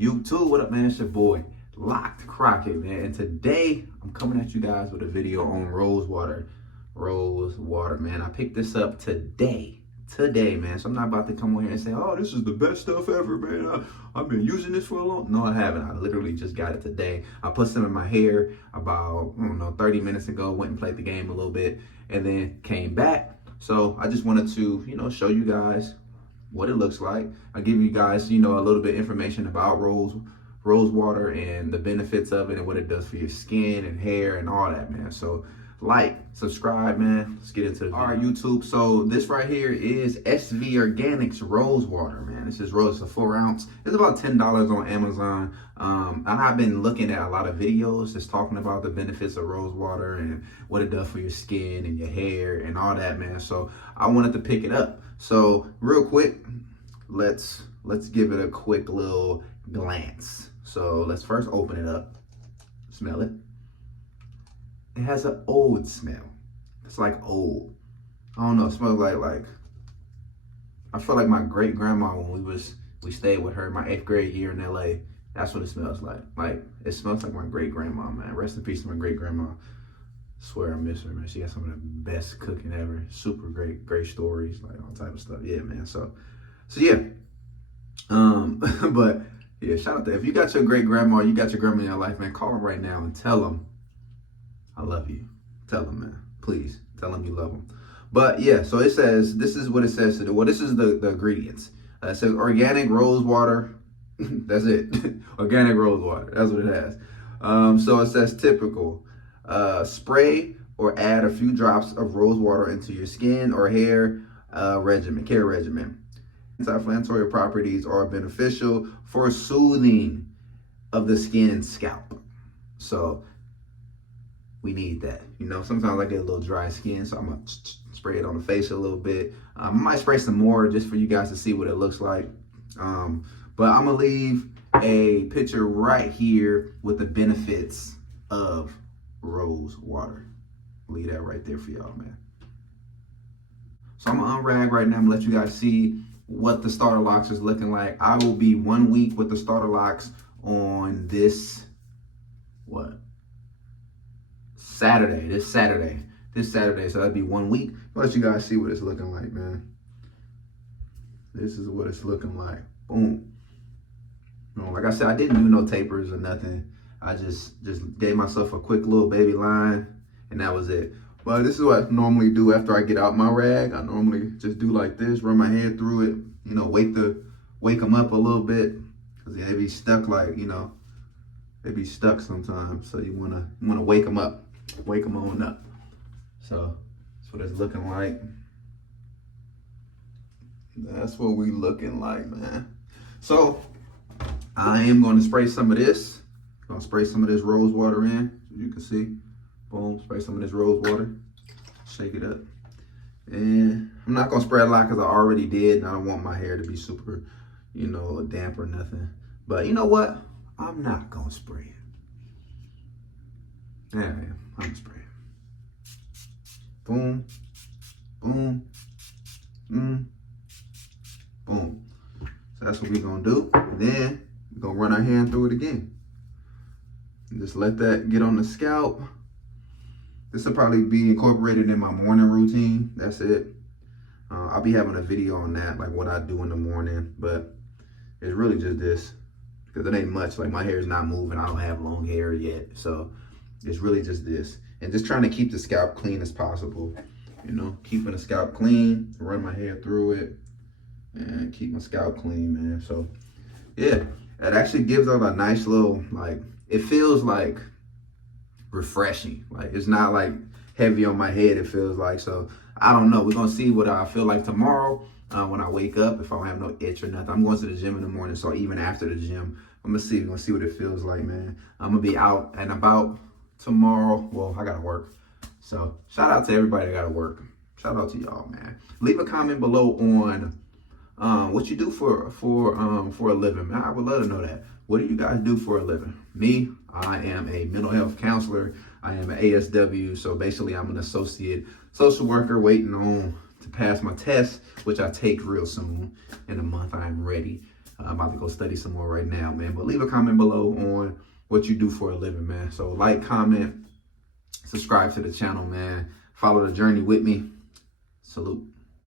YouTube, what up, man? It's your boy, Locked Crockett, man. And today, I'm coming at you guys with a video on rose water. Rose water, man. I picked this up today, man. So I'm not about to come on here and say, oh, this is the best stuff ever, man. I've been using this for a long. No, I haven't. I literally just got it today. I put some in my hair about, 30 minutes ago. Went and played the game a little bit and then came back. So I just wanted to, show you guys what it looks like. I'll give you guys, a little bit of information about rose water and the benefits of it and what it does for your skin and hair and all that, man. So like, subscribe, man. Let's get into the video. All right, YouTube. So this right here is SV Organics rose water, man. This is rose, it's a 4 ounce. It's about $10 on Amazon. I've been looking at a lot of videos just talking about the benefits of rose water and what it does for your skin and your hair and all that, man. So I wanted to pick it up. So real quick, let's give it a quick little glance. So let's first open it up, smell it. It has an old smell. It's like old. I don't know. It smells like I feel like my great grandma when we stayed with her my 8th grade year in LA. That's what it smells like. Like it smells like my great grandma, man. Rest in peace to my great grandma. Swear I miss her, man. She got some of the best cooking ever. Super great stories, like all type of stuff. Yeah, man. So yeah. But yeah, shout out to if you got your great grandma, you got your grandma in your life, man. Call them right now and tell them I love you. Tell them, man. Please tell them you love them. But yeah, so it says, this is what it says to do. Well, this is the ingredients. It says organic rose water. That's it. Organic rose water. That's what it has. So it says typical. Spray or add a few drops of rose water into your skin or hair care regimen. Anti-inflammatory properties are beneficial for soothing of the skin and scalp. So we need that. Sometimes I get a little dry skin, so I'm gonna spray it on the face a little bit. I might spray some more just for you guys to see what it looks like. But I'm gonna leave a picture right here with the benefits of rose water. Leave that right there for y'all, man. So I'm gonna unrag right now. I'm gonna let you guys see what the starter locks is looking like. I will be 1 week with the starter locks on this, Saturday, this Saturday. So that'd be 1 week. I'll let you guys see what it's looking like, man. This is what it's looking like. Boom. Like I said, I didn't do no tapers or nothing. I just gave myself a quick little baby line and that was it. But this is what I normally do after I get out my rag. I normally just do like this, run my hand through it, wake them up a little bit. Cause they be stuck they be stuck sometimes. So you wanna wake them up. Wake them on up. So that's what it's looking like. That's what we looking like, man. So I am going to spray some of this. Gonna spray some of this rose water in. As you can see, boom. Spray some of this rose water. Shake it up. And I'm not gonna spray a lot because I already did, and I don't want my hair to be super, damp or nothing. But you know what? I'm not gonna spray it. Yeah, I'm gonna spray it. Boom, boom, boom. So that's what we're gonna do. And then we're gonna run our hand through it again. And just let that get on the scalp. This will probably be incorporated in my morning routine. That's it. I'll be having a video on that, like what I do in the morning, but it's really just this because it ain't much. Like my hair is not moving. I don't have long hair yet. So it's really just this. And just trying to keep the scalp clean as possible. Keeping the scalp clean, run my hair through it, and keep my scalp clean, man. So yeah, it actually gives out a nice little, it feels like refreshing. Like it's not like heavy on my head, it feels like. So I don't know. We're gonna see what I feel like tomorrow when I wake up, if I don't have no itch or nothing. I'm going to the gym in the morning, so even after the gym, we're gonna see what it feels like, man. I'm gonna be out and about tomorrow. Well, I gotta work. So shout out to everybody that gotta work. Shout out to y'all, man. Leave a comment below on what you do for a living, man. I would love to know that. What do you guys do for a living? Me, I am a mental health counselor. I am an ASW, so basically I'm an associate social worker waiting on to pass my test, which I take real soon. In a month, I am ready. I'm about to go study some more right now, man. But leave a comment below on what you do for a living, man. So like, comment, subscribe to the channel, man. Follow the journey with me. Salute.